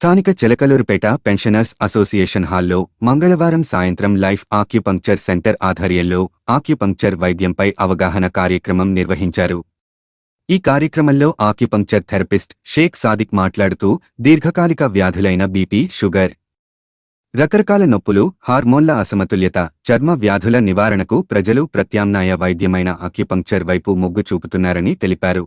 స్థానిక Chilakaluripet pensioners association హాల్లో మంగళవారం సాయంత్రం లైఫ్ ఆక్యుపంక్చర్ సెంటర్ ఆధ్వర్యంలో ఆక్యుపంక్చర్ వైద్యంపై అవగాహన కార్యక్రమం నిర్వహించారు. ఈ కార్యక్రమంలో ఆక్యుపంక్చర్ థెరపిస్ట్ షేక్ సాదిక్ మాట్లాడుతూ దీర్ఘకాలిక వ్యాధులైన బీపీ షుగర్ రకరకాల నొప్పులు హార్మోన్ల అసమతుల్యత చర్మ వ్యాధుల నివారణకు ప్రజలు ప్రత్యామ్నాయ వైద్యమైన ఆక్యుపంక్చర్ వైపు మొగ్గు చూపుతున్నారని తెలిపారు.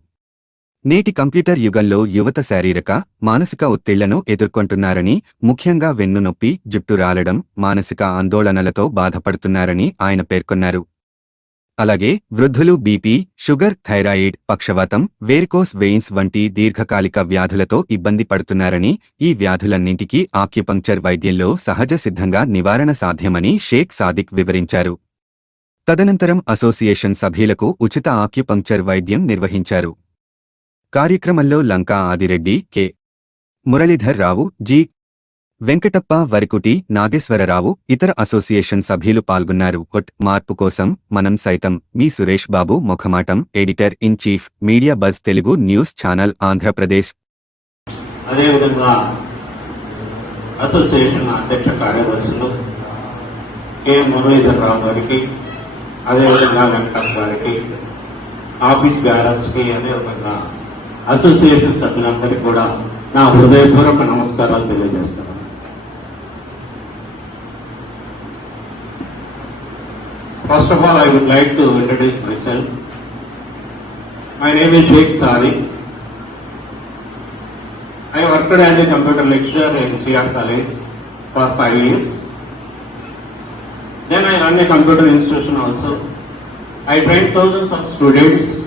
నేటి కంప్యూటర్ యుగంలో యువత శారీరక మానసిక ఒత్తిళ్ళను ఎదుర్కొంటున్నారని ముఖ్యంగా వెన్నునొప్పి జుట్టు రాలడం మానసిక ఆందోళనలతో బాధపడుతున్నారని ఆయన పేర్కొన్నారు. అలాగే వృద్ధులు బీపీ షుగర్ థైరాయిడ్ పక్షవాతం వేర్కోస్ వెయిన్స్ వంటి దీర్ఘకాలిక వ్యాధులతో ఇబ్బంది పడుతున్నారని ఈ వ్యాధులన్నింటికీ ఆక్యుపంక్చర్ వైద్యంలో సహజ సిద్ధంగా నివారణ సాధ్యమని షేక్ సాదిక్ వివరించారు. తదనంతరం అసోసియేషన్ సభ్యులకు ఉచిత ఆక్యుపంక్చర్ వైద్యం నిర్వహించారు. కార్యక్రమంలో లంకా ఆదిరెడ్డి కె. మురళీధర్ రావు జి. వెంకటప్ప వరకుటి నాగేశ్వరరావు ఇతర అసోసియేషన్ సభ్యులు పాల్గొన్నారు. కొట్. మార్పు కోసం మనం సైతం మీ Suresh Babu Mukhamatam editor in chief media buzz Telugu news channel Andhra Pradesh. అదేవిధంగా అసోసియేషన్ అధ్యక్ష కార్యదర్శులు కె. మురళీధర్ రావు గారికి అదేవిధంగా వెంకటప్ప గారికి ఆఫీస్ బ్యాలెన్స్కి అదేవిధంగా అసోసియేషన్ సభ్యులందరికీ కూడా నా హృదయపూర్వక నమస్కారాలు తెలియజేస్తున్నాను First of all, I would like to introduce myself. My name is Sheikh Sadiq. I worked as a computer lecturer in CR College for five years. Then I run a computer institution also. I train thousands of students.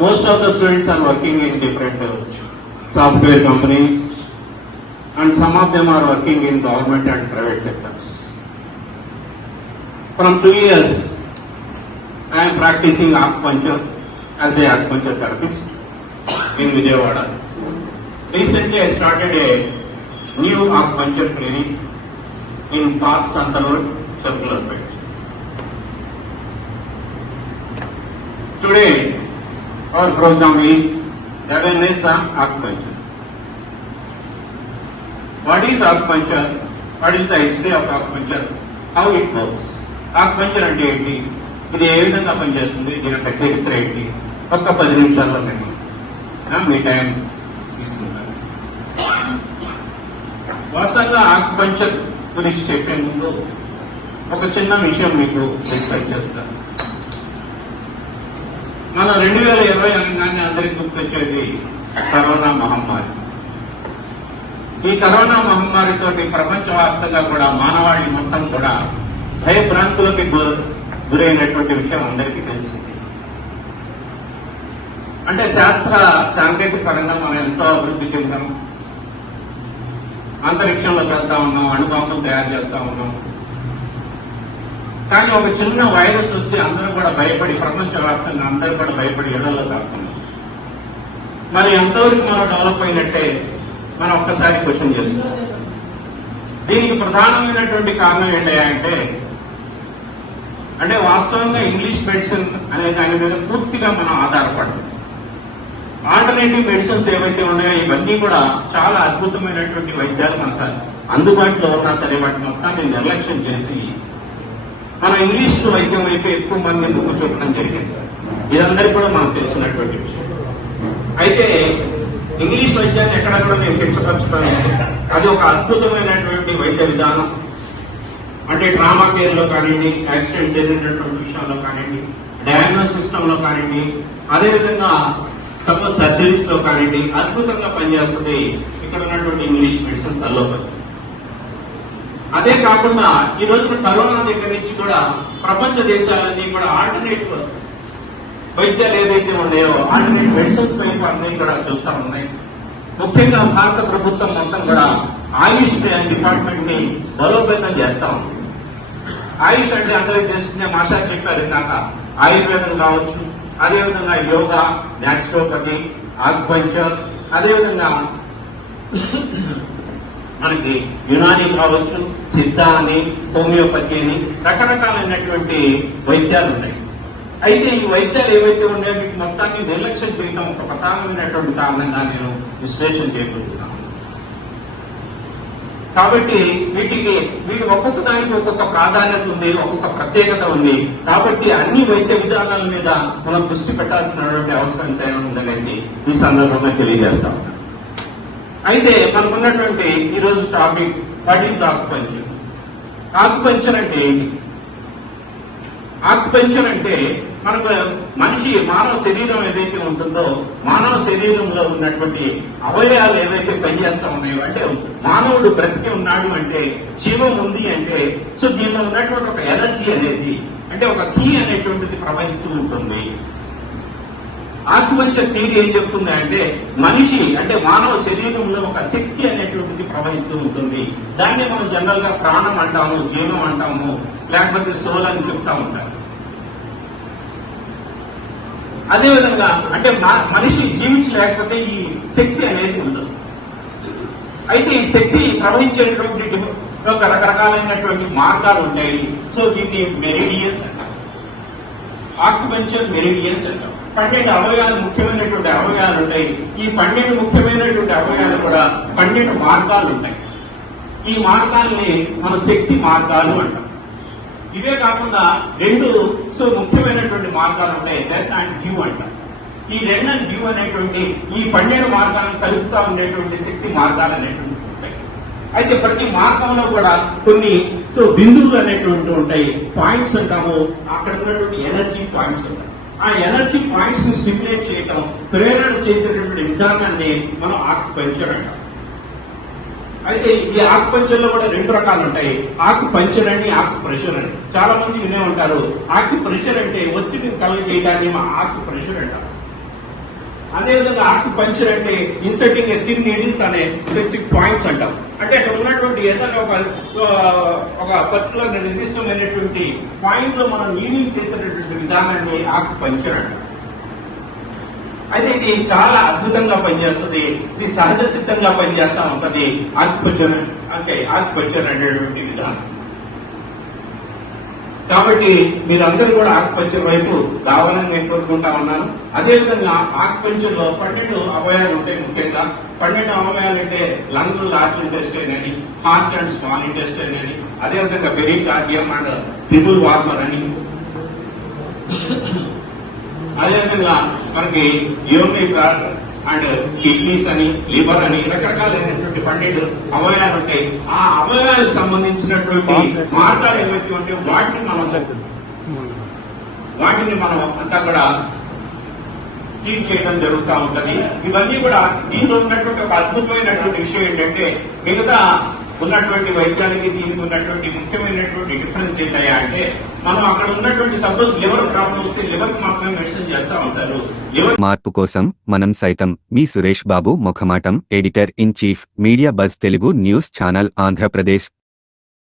Most of the students are working in different uh, software companies and some of them are working in government and private sectors. From two years, I am practicing acupuncture as a acupuncture therapist in Vijayawada. Recently, I started a new acupuncture clinic in Park Santa Road, Chaklarpet. Today, our program is awareness on acupuncture. What is acupuncture? What is the history of acupuncture? How it works? acupuncture అంటే ఏంటి ఇది ఏ విధంగా పనిచేస్తుంది దీని యొక్క చరిత్ర ఏంటి ఒక్క పది నిమిషాల్లో నేను మీ టైం తీసుకుంటాను వాస్తవంగా ఆకుపంచర్ గురించి చెప్పే ముందు ఒక చిన్న విషయం మీకు డిస్కస్ చేస్తాను మన రెండు వేల ఇరవై అనగానే అందరికి గుర్తొచ్చేది కరోనా మహమ్మారి. ఈ కరోనా మహమ్మారితో ప్రపంచవ్యాప్తంగా కూడా మానవాళి మొత్తం కూడా భయభ్రాంతులకి గు- గురైనటువంటి విషయం అందరికీ తెలిసింది అంటే శాస్త్ర సాంకేతిక పరంగా మనం ఎంతో అభివృద్ధి చెందాం. అంతరిక్షంలోకి వెళ్తా ఉన్నాం అణుబాంబులు తయారు చేస్తా ఉన్నాం. కానీ ఒక చిన్న వైరస్ వస్తే అందరూ కూడా భయపడి ప్రపంచవ్యాప్తంగా అందరూ కూడా భయపడి ఇళ్ళలో దాక్కున్నాం మరి ఎంతవరకు మనం డెవలప్ అయినట్టే మనం ఒక్కసారి క్వశ్చన్ చేస్తున్నాం దీనికి ప్రధానమైనటువంటి కారణం ఏంటయ్యా అంటే అంటే వాస్తవంగా ఇంగ్లీష్ మెడిసిన్ అనే దాని మీద పూర్తిగా మనం ఆధారపడదు ఆల్టర్నేటివ్ మెడిసిన్స్ ఏవైతే ఉన్నాయో ఇవన్నీ కూడా చాలా అద్భుతమైనటువంటి వైద్యాలు మనకు అందుబాటులో ఉన్నా సరే వాటి మొత్తాన్ని నిర్లక్ష్యం చేసి మన ఇంగ్లీష్ వైద్యం వైపు ఎక్కువ మంది మొగ్గు చూపడం జరిగింది? ఇదందరికీ కూడా మనకు తెలిసినటువంటి విషయం. అయితే ఇంగ్లీష్ వైద్యాన్ని ఎక్కడ కూడా నేను కించపరచడం అది ఒక అద్భుతమైనటువంటి వైద్య విధానం. అంటే ట్రామా కేర్లో కానివ్వండి యాక్సిడెంట్ జరిగినటువంటి విషయాల్లో కానివ్వండి డయాగ్నోస్ సిస్టంలో లో కానివ్వండి అదేవిధంగా సపోజ్ సర్జరీస్లో కానివ్వండి అద్భుతంగా పనిచేస్తుంది ఇక్కడ ఉన్నటువంటి ఇంగ్లీష్ మెడిసిన్స్ అల్లోపతి. అదే కాకుండా ఈ రోజున కరోనా దగ్గర నుంచి కూడా ప్రపంచ దేశాలన్నీ కూడా ఆల్టర్నేటివ్ వైద్యాలు ఏదైతే ఉన్నాయో ఆల్టర్నేట్ మెడిసిన్స్ పైన అన్నీ కూడా చూస్తా ఉన్నాయి. ముఖ్యంగా భారత ప్రభుత్వం మొత్తం కూడా ఆయుష్ డిపార్ట్మెంట్ని బలోపేతం చేస్తా ఉంది. ఆయుష్ అంటే అందరికీ తెలిసిందే మాషా చెప్పారు ఇందాక ఆయుర్వేదం కావచ్చు అదేవిధంగా యోగా న్యాచురోపతి ఆక్పంచర్ అదేవిధంగా మనకి యునాని కావచ్చు సిద్ధ అని హోమియోపతి అని రకరకాలైనటువంటి వైద్యాలు ఉన్నాయి అయితే ఈ వైద్యాలు ఏవైతే ఉన్నాయో వీటి మొత్తాన్ని నిర్లక్ష్యం చేయడం ఒక ప్రధానమైనటువంటి కారణంగా నేను విశ్లేషణ చేయబోతున్నాను. కాబట్టి వీటికి వీటి ఒక్కొక్క దానికి ఒక్కొక్క ప్రాధాన్యత ఉంది ఒక్కొక్క ప్రత్యేకత ఉంది. కాబట్టి అన్ని వైద్య విధానాల మీద మనం దృష్టి పెట్టాల్సినటువంటి అవసరం ఎంతైనా ఉందనేసి ఈ సందర్భంగా తెలియజేస్తా అయితే మనకున్నటువంటి ఈ రోజు topic what is acupuncture acupuncture అంటే ఏంటి? అంటే మనకు మనిషి మానవ శరీరం ఏదైతే ఉంటుందో మానవ శరీరంలో ఉన్నటువంటి అవయవాలు ఏవైతే పనిచేస్తా ఉన్నాయో అంటే మానవుడు బ్రతికి ఉన్నాడు అంటే జీవం ఉంది అంటే సో దీనిలో ఉన్నటువంటి ఒక ఎనర్జీ అనేది అంటే ఒక కీ అనేటువంటిది ప్రవహిస్తూ ఉంటుంది. ఆత్మహత్య థియరీ ఏం చెప్తుంది అంటే మనిషి అంటే మానవ శరీరంలో ఒక శక్తి అనేటువంటిది ప్రవహిస్తూ ఉంటుంది. దాన్ని మనం జనరల్గా ప్రాణం అంటాము జీవం అంటాము లేకపోతే సోల్ అని చెప్తా అదే అదేవిధంగా అంటే మా- మనిషి జీవించలేకపోతే ఈ శక్తి అనేది ఉండదు. అయితే ఈ శక్తి ప్రవహించేటువంటి రకరకాలైనటువంటి మార్గాలు ఉంటాయి. సో దీన్ని మెరిడియన్స్ అంటారు. ఆక్యుపెన్చర్ మెరిడియన్స్ అంటారు. పన్నెండు అవయవాలు ముఖ్యమైనటువంటి అవయవాలు ఉంటాయి. ఈ పన్నెండు ముఖ్యమైనటువంటి అవయవాలు కూడా పన్నెండు మార్గాలు ఉంటాయి. ఈ మార్గాల్ని మన శక్తి మార్గాలు అంటాం. ఇవే కాకుండా రెండు సో ముఖ్యమైనటువంటి మార్గాలు ఉంటాయి. లెఫ్ట్ అండ్ డ్యూ అంటాం. ఈ రెండు అండ్ డ్యూ అనేటువంటి ఈ పన్నెండు మార్గాలను కలుపుతా ఉండేటువంటి శక్తి మార్గాలు అనేటువంటి ఉంటాయి. అయితే ప్రతి మార్గంలో కూడా కొన్ని సో బిందువులు అనేటువంటి ఉంటాయి. పాయింట్స్ అంటాము. అక్కడ ఉన్నటువంటి ఎనర్జీ పాయింట్స్ ఉంటాయి ఆ ఎనర్జీ పాయింట్స్ని స్టిమ్యులేట్ చేయటం ప్రేరణ చేసేటటువంటి విధానాన్ని మనం ఆకుపంచర్ అంటాం. అయితే ఈ ఆకుపంచర్లో కూడా రెండు రకాలు ఉంటాయి. ఆకు పంచర్ అని ఆకు ప్రెషర్ అని చాలా మంది వినే ఉంటారు ఆకు ప్రెషర్ అంటే ఒత్తిడిని కలుగ చేయడాన్ని మా ఆకు ప్రెషర్ అంటారు. అదేవిధంగా ఆకు పంచర్ అంటే ఇన్సర్టింగ్ థిన్ నీడిల్స్ అనే స్పెసిఫిక్ పాయింట్స్ అంటాం. అంటే అక్కడ ఉన్నటువంటి ఏదైనా ఒక ఆ, ఒక పర్టికులర్ నిర్దిష్టమైనటువంటి పాయింట్లో మనం నీడింగ్ చేసేటటువంటి విధానాన్ని ఆకు పంచర్ అంటాం. అయితే ఇది చాలా అద్భుతంగా పనిచేస్తుంది ఇది సహజ సిద్ధంగా పనిచేస్తా ఉంటది ఆకుపచ్చర్ అంటే ఆకుపచ్చర్ అనేటువంటి విధానం. కాబట్టి మీరందరూ కూడా ఆకుపచ్చర్ వైపు కావాలని నేను కోరుకుంటా ఉన్నాను. అదేవిధంగా ఆకుపచ్చర్లో పన్నెండు అవయాలు ఉంటాయి ముఖ్యంగా. పన్నెండు అవయాలు అంటే లంగ్ లార్జ్ ఇంటెస్టైన్ అని హార్ట్ అండ్ స్మాల్ ఇంటెస్టైన్ అని అదేవిధంగా పెరికార్డియం అండ్ ట్రిబుల్ వార్మర్ అని. అదేవిధంగా మనకి యోగి అండ్ కిడ్నీస్ అని లివర్ అని రకరకాలైనటువంటి పన్నెండు అవయవాలు ఉంటాయి ఆ అవయవాలకు సంబంధించినటువంటి మార్గాలు ఏవైతే ఉంటే వాటిని మనం వాటిని మనం అంతా కూడా ట్రీట్ చేయడం జరుగుతూ ఉంటది. ఇవన్నీ కూడా దీంట్లో ఉన్నటువంటి ఒక అద్భుతమైనటువంటి విషయం ఏంటంటే మిగతా ఉన్నటువంటి వైద్యానికి దీనికి ఉన్నటువంటి ముఖ్యమైనటువంటి డిఫరెన్స్ ఏంటయ్యా అంటే మనం అక్కడ ఉన్నటువంటి సపోజ్ లివర్ ప్రాబ్లం వస్తే లివర్ మాత్రమే మెడిసిన్ చేస్తా ఉంటారు. లివర్ మార్పు కోసం మనం సైతం మీ Suresh Babu Mukhamatam editor in chief media buzz Telugu news channel Andhra Pradesh